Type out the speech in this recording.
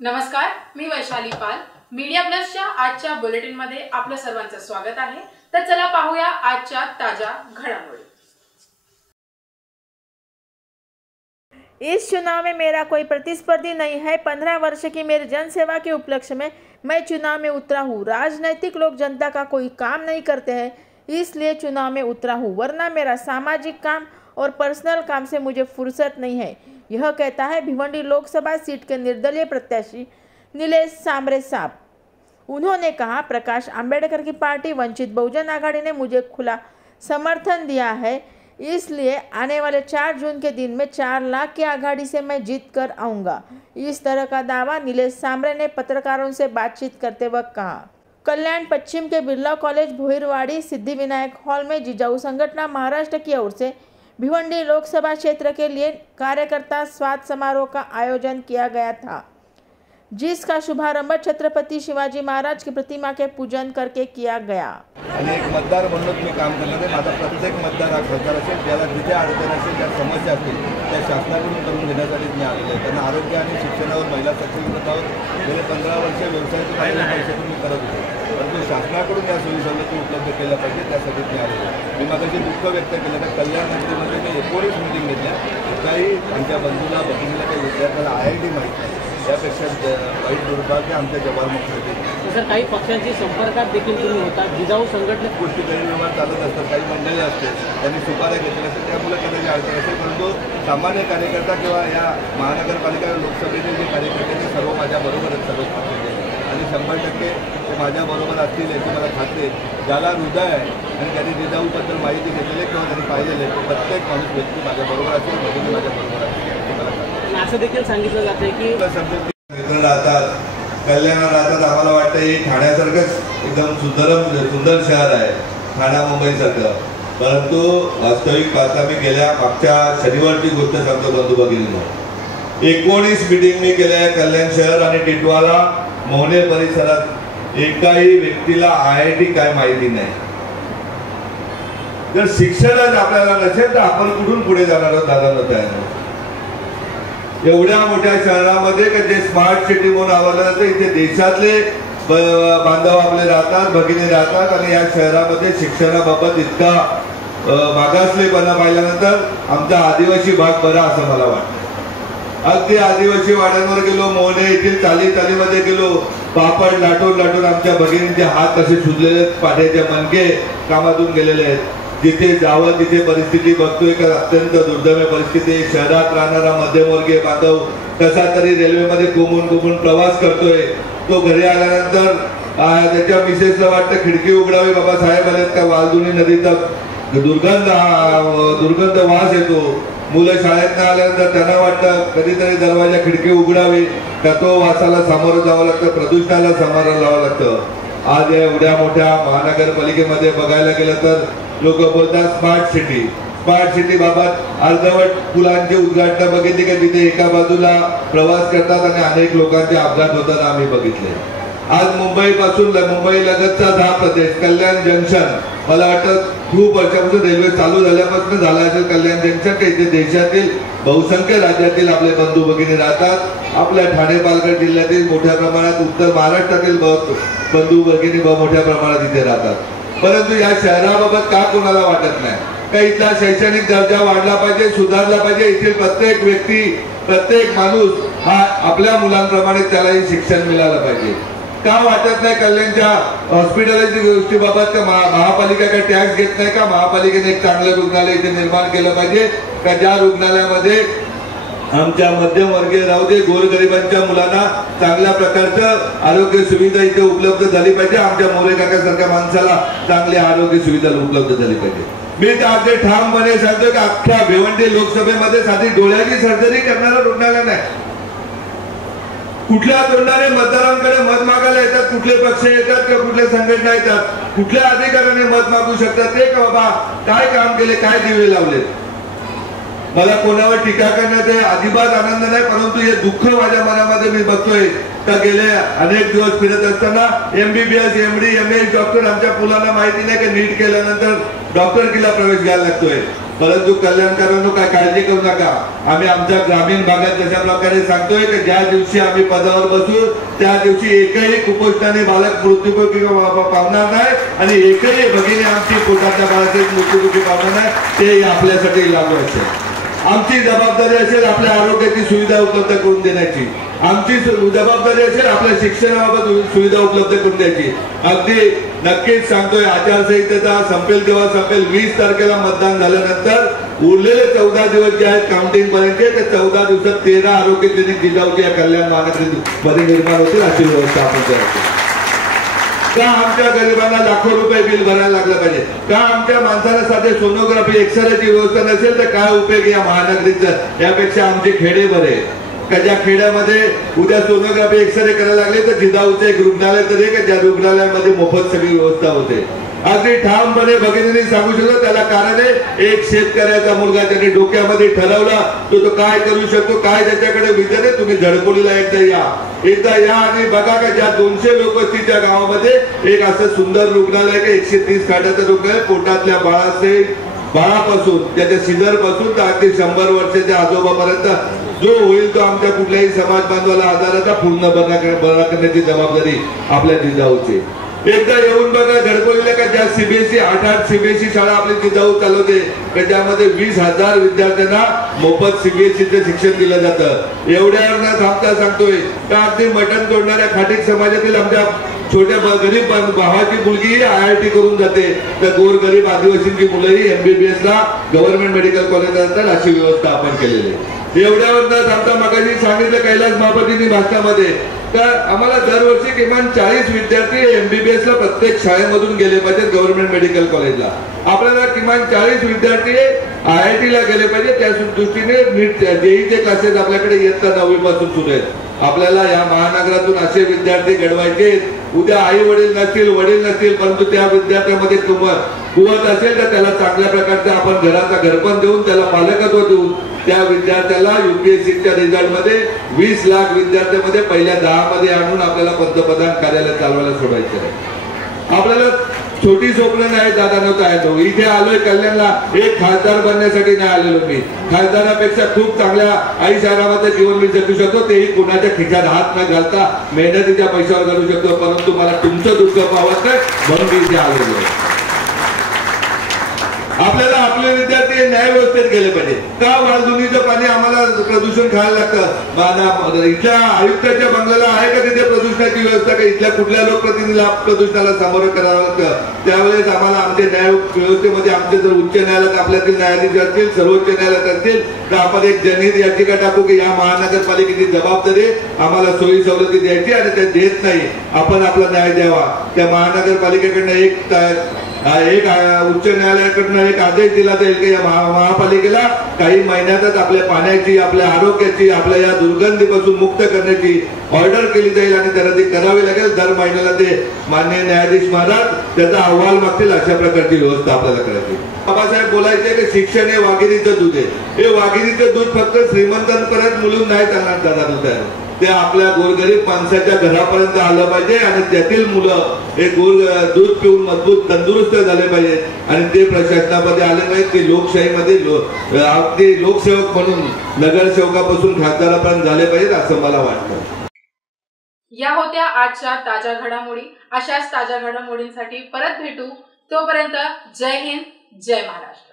नमस्कार, मी वैशाली पाल. मीडिया प्लसच्या आजच्या बुलेटिनमध्ये आपलं सर्वांचं स्वागत आहे. तर चला पाहूया आजच्या ताजा घडामोडी. इस चुनाव में मेरा कोई प्रतिस्पर्धी नहीं है. 15 वर्ष की मेरी जनसेवा के उपलक्ष्य में मैं चुनाव में उतरा हूँ. राजनैतिक लोग जनता का कोई काम नहीं करते हैं, इसलिए चुनाव में उतरा हूँ, वरना मेरा सामाजिक काम और पर्सनल काम से मुझे फुर्सत नहीं है. यह कहता है भिवंडी लोकसभा सीट के निर्दलीय प्रत्याशी नीलेश सांबरे साहब. उन्होंने कहा, प्रकाश आंबेडकर की पार्टी वंचित बहुजन आघाड़ी ने मुझे खुला समर्थन दिया है, इसलिए आने वाले 4 जून के दिन में 4 लाख की आघाड़ी से मैं जीत कर आऊँगा. इस तरह का दावा नीलेश सांबरे ने पत्रकारों से बातचीत करते वक्त कहा. कल्याण पश्चिम के बिरला कॉलेज भोईरवाड़ी सिद्धिविनायक हॉल में जिजाऊ संगठन महाराष्ट्र की ओर से भिवंडी लोकसभा क्षेत्र के लिए कार्यकर्ता स्वागत समारोह का आयोजन किया गया था, जिसका शुभारंभ छत्रपति शिवाजी महाराज की प्रतिमा के पूजन करके किया गया. एक मतदार म्हणून मी काम करणार आहे. माझा प्रत्येक मतदार हा खासदार असेल, ज्याला जिथे अडचण असेल, ज्या समस्या असतील त्या शासनाकडून करून घेण्यासाठी मी आलेलो आहे. त्यांना आरोग्य आणि शिक्षणावर, महिला सक्षमीकरणावर गेले 15 वर्ष व्यवसायातून आलेल्या पैशातून मी करत होतो, परंतु शासनाकडून या सोयी सवलती उपलब्ध केल्या पाहिजे त्यासाठी मी आलेलो आहे. मी माझ्याशी दुःख व्यक्त केलं का कल्याण नगरीमध्ये मी 19 मीटिंग घेतल्या, एकाही आमच्या बंधूला भगिनीला काही विद्यार्थ्याला IIT माहीत नाही. त्यापेक्षा वाईट दुर्भाग्य आमच्या जवाहर मुख्यमंत्री. सर, काही पक्षांची संपर्कात देखील तुम्ही होता. जिजाऊ संघटनेत गोष्टी गैरव्यवहार चालत असतात, काही मंडळी असते त्यांनी सुपाऱ्या घेतल्या असतात, त्यामुळे कदाचित अडचण असेल, परंतु सामान्य कार्यकर्ता किंवा या महानगरपालिका लोकसभेचे जे कार्यकर्ते ते सर्व माझ्याबरोबर आहेत, सर्वच पक्षाचे, आणि 100% ते माझ्याबरोबर असतील याची मला खात्री आहे. ज्याला हृदय आहे आणि त्यांनी जिजाऊबद्दल माहिती घेतलेली किंवा त्यांनी पाहिलेलं आहे, तो प्रत्येक माणूस व्यक्ती माझ्याबरोबर असेल, भगिनी माझ्याबरोबर असेल याची मला खात्री. असं देखील सांगितलं जाते की मित्र राहतात, कल्याणात राहतात. आम्हाला वाटतं हे ठाण्यासारखंच एकदम सुंदर शहर आहे, ठाणा मुंबईसारखं, परंतु वास्तविक पाहता मी गेल्या मागच्या शनिवारची गोष्ट सांगतो बंधू भगिनींनो. 19 मीटिंग मी केल्या कल्याण शहर आणि टिटवाळा मोहने परिसरात. एकाही व्यक्तीला IIT काय माहिती नाही. जर शिक्षणच आपल्याला नसेल तर आपण कुठून पुढे जाणार आहोत दादा तयार. एवढ्या मोठ्या शहरामध्ये का जे स्मार्ट सिटी म्हणून आवडलं जातं, इथे देशातले बांधव आपले राहतात, भगिनी राहतात, आणि या शहरामध्ये शिक्षणाबाबत इतका मागासलेपणा पाहिल्यानंतर आमचा आदिवासी भाग बरा असं मला वाटतं. अगदी आदिवासी वाड्यांवर गेलो, मोहने येथील चालीमध्ये गेलो, पापड लाटून आमच्या भगिनींचे हात कसे सुजलेले आहेत, पाठ्याचे मणके कामातून गेलेले आहेत. जिथे जावं तिथे परिस्थिती बघतोय का अत्यंत दुर्दैवी परिस्थिती. शहरात राहणारा मध्यमवर्गीय बांधव कसा तरी रेल्वेमध्ये कोंबून प्रवास करतोय. तो घरी आल्यानंतर त्याच्या मिसेसला वाटतं खिडकी उघडावी, बाबा साहेब आलेत का, वालदुनी नदीचा दुर्गंध वास येतो. मुलं शाळेत आल्यानंतर त्यांना वाटतं कधीतरी दरवाजा खिडकी उघडावी का, तो वासाला सामोरं जावं लागतं, प्रदूषणाला सामोरं जावं लागतं. आज या एवढ्या मोठ्या महानगरपालिकेमध्ये बघायला गेलं तर लोक बोलतात स्मार्ट सिटी बाबत अर्धवट पुलांची उद्घाटन बघितली का, तिथे एका बाजूला प्रवास करतात आणि अनेक लोकांचे अपघात होताना आम्ही बघितले. आज मुंबई लगतचा 10 प्रदेश कल्याण जंक्शन, मला वाटतं खूप वर्षापासून रेल्वे चालू झाल्यापासून झाला असेल कल्याण जंक्शन, का इथे देशातील बहुसंख्य राज्यातील आपले बंधू भगिनी राहतात. आपल्या ठाणे पालघर जिल्ह्यातील मोठ्या प्रमाणात, उत्तर महाराष्ट्रातील बंधू भगिनी मोठ्या प्रमाणात इथे राहतात. परंतु या शहराबाबत का कोणाला वाटत नाही का इथला शैक्षणिक दर्जा वाढला पाहिजे, सुधारला पाहिजे. इथे प्रत्येक व्यक्ती, प्रत्येक माणूस हा आपल्या मुलांप्रमाणे त्यालाही शिक्षण मिळालं पाहिजे. का वाटत नाही कल्याणच्या हॉस्पिटलच्या गोष्टीबाबत का महापालिका काय टॅक्स घेत नाही का? महापालिकेने एक चांगलं रुग्णालय इथे निर्माण केलं पाहिजे का, ज्या रुग्णालयामध्ये आमच्या मध्यमवर्गीय राहू दे, गोरगरिबांच्या मुलांना चांगल्या प्रकारचं आरोग्य सुविधा इथे उपलब्ध झाली पाहिजे. आमच्या मोरे काकासारख्या माणसाला चांगली आरोग्य सुविधा उपलब्ध झाली पाहिजे. मी तर अगदी ठामपणे सांगतो की अख्ख्या भिवंडी लोकसभेमध्ये साधी डोळ्याची सर्जरी करणारं रुग्णालय नाही. कुठल्या तोंडाने मतदारांकडे मत मागायला येतात, कुठले पक्ष येतात किंवा कुठल्या संघटना येतात, कुठल्या अधिकाऱ्याने मत मागू शकतात ते का बाबा काय काम केले, काय दिवे लावले. मला कोणावर टीका करण्यात अजिबात आनंद नाही, परंतु हे दुःख माझ्या मनामध्ये मी बघतोय का गेले अनेक दिवस फिरत असताना MBBS MD MS डॉक्टर आमच्या मुलांना माहिती नाही की नीट केल्यानंतर डॉक्टरकीला प्रवेश घ्यायला लागतोय. परंतु कल्याणकारांनो काय काळजी करू नका, आम्ही आमच्या ग्रामीण भागात तशा प्रकारे सांगतोय की ज्या दिवशी आम्ही पदावर बसू त्या दिवशी एकही कुपोषणाने बालक मृत्युमुखी पावणार नाही आणि एकही भगिनी आमची पोटाच्या बाळाचे मृत्युमुखी पावणार नाही, ते आपल्यासाठी लागू असेल. आमची जबाबदारी असेल आपल्या आरोग्याची सुविधा उपलब्ध करून देण्याची, आमची जबाबदारी असेल आपल्या शिक्षणाबाबत सुविधा उपलब्ध करून द्यायची. अगदी नक्कीच सांगतोय, आचारसंहिता संपेल तेव्हा संपेल. 20 तारखेला मतदान झाल्यानंतर उरलेले 14 दिवस जे आहेत काउंटिंग पर्यंत, त्या 14 दिवसात 13 आरोग्य क्लिनिक जिजाऊच्या या कल्याण महानगरीमध्ये निर्माण होतील अशी व्यवस्था आपण करायची. का आमच्या गरिबांना लाखो रुपये बिल भरायला लागलं पाहिजे? का आमच्या माणसाला साधे सोनोग्राफी एक्सरेची व्यवस्था नसेल तर काय उपयोग या महानगरीचा? यापेक्षा आमचे खेडे बरे का ज्या खेड्यामध्ये उद्या सोनोग्राफी एक्सरे करायला लागले तर जिजाऊचं एक रुग्णालय तरी का ज्या रुग्णालयामध्ये मोफत सगळी व्यवस्था होते. अगदी ठामपणे भगिनींनी सांगू शकतो. त्याला कारण आहे एक शेतकऱ्याचा मुलगा त्यांनी डोक्यामध्ये ठरवला तो काय करू शकतो, काय त्याच्याकडे विचार आहे. तुम्ही झडकोलीला एकदा या आणि बघा का ज्या 200 लोक असतील त्या गावामध्ये एक असं सुंदर रुग्णालय का 130 खाटाचं रुग्णालय, पोटातल्या बाळापासून त्याच्या सिजर पासून तर अगदी 100 वर्षाच्या आजोबापर्यंत जो होईल तो आमच्या कुठल्याही समाज बांधवाला आजाराचा पूर्ण बरा करण्याची जबाबदारी आपल्या जिजाऊची. एकदा येऊन बघा झडकोलीला का ज्या सीबीएसई 8 सीबीएसई शाळा आपली जिजाऊ चालवते का ज्यामध्ये 20,000 विद्यार्थ्यांना मोफत सीबीएसईचं शिक्षण दिलं जातं. एवढ्यावर न थांबता सांगतोय का अगदी मटण तोडणाऱ्या खाटीक समाजातील आमच्या छोट्या गरीब भावाची मुलगी IIT करून जाते तर गोरगरीब आदिवासींची मुलंही MBBS ला गव्हर्नमेंट मेडिकल कॉलेजला जातात अशी व्यवस्था आपण केलेली आहे. एवढ्यावर न थांबता मगाशी सांगितलं कैलास महापातींनी भाषणामध्ये तर आम्हाला दरवर्षी किमान 40 विद्यार्थी MBBS ला प्रत्येक शाळेमधून गेले पाहिजेत गव्हर्नमेंट मेडिकल कॉलेजला. आपल्याला किमान 40 विद्यार्थी IIT ला गेले पाहिजे. त्या दृष्टीने नीट JEE चे क्लासेस आपल्याकडे इयत्ता 9वी पासून सुरू आहेत. आपल्याला या महानगरातून असे विद्यार्थी घडवायचे उद्या आई वडील नसतील परंतु त्या विद्यार्थ्यामध्ये कुवत असेल तर त्याला चांगल्या प्रकारचा आपण घराचा घरपण देऊन त्याला पालकत्व देऊन त्या विद्यार्थ्याला UPSCच्या रिझल्ट मध्ये 20 लाख विद्यार्थ्यांमध्ये पहिल्या 10 मध्ये आणून आपल्याला पंतप्रधान कार्यालय चालवायला सोडायचं आहे. आपल्याला छोटी स्वप्न नाही दादा नव्हता. इथे आलोय कल्याणला एक खासदार बनण्यासाठी नाही आलेलो मी. खासदारापेक्षा खूप चांगल्या आयुष्यारामाचं जीवन मी जगू शकतो, तेही कोणाच्या खिशात हात न घालता मेहनतीच्या पैशावर घालू शकतो. परंतु मला तुमचं दुःख पावत नाही म्हणून मी इथे आलेलो आहे. आपल्याला आपले विद्यार्थी न्याय व्यवस्थेत गेले पाहिजे. का वाळधुनीचं पाणी आम्हाला प्रदूषण खायला लागतं? इथल्या आयुक्ताच्या बंगल्याला आहे का तिथे प्रदूषणाची व्यवस्था? का इथल्या कुठल्या लोकप्रतिनिधीला प्रदूषणाला सामोरं करावं लागतं? त्यावेळेस आम्हाला आमच्या न्याय व्यवस्थेमध्ये आमचे जर उच्च न्यायालयात आपल्यातील न्यायाधीश असतील, सर्वोच्च न्यायालयात असतील तर आपण एक जनहित याचिका टाकू की या महानगरपालिकेची जबाबदारी आम्हाला सोयी सवलती द्यायची आणि त्या देत नाही आपण आपला न्याय द्यावा. त्या महानगरपालिकेकडनं एक उच्च न्यायालयाकडनं एक आदेश दिला जाईल की या महापालिकेला काही महिन्यातच आपल्या पाण्याची, आपल्या आरोग्याची, आपल्या या दुर्गंधीपासून मुक्त करण्याची ऑर्डर केली जाईल आणि त्याला ते करावी लागेल. दर महिन्याला ते माननीय न्यायाधीश महाराज त्याचा अहवाल मागतील. अशा प्रकारची व्यवस्था आपल्याला करायची. बाबासाहेब बोलायचे की शिक्षण हे वाघिणीचं दूध आहे. हे वाघिणीचं दूध फक्त श्रीमंतांपर्यंत मुलून नाही चालणार दादा दूध आहे. ते आपल्या गोरगरीब माणसाच्या घरापर्यंत आलं पाहिजे आणि त्यातील मुलं हे दूध पिऊन मजबूत तंदुरुस्त झाले पाहिजेत आणि ते प्रशासनामध्ये आले पाहिजेत. ते लोकशाहीमध्ये अगदी लोकसेवक म्हणून नगरसेवकापासून खासदारापर्यंत झाले पाहिजेत असं मला वाटतं. या होत्या आजच्या ताज्या घडामोडी. अशाच ताज्या घडामोडींसाठी परत भेटू. तोपर्यंत जय हिंद, जय महाराष्ट्र.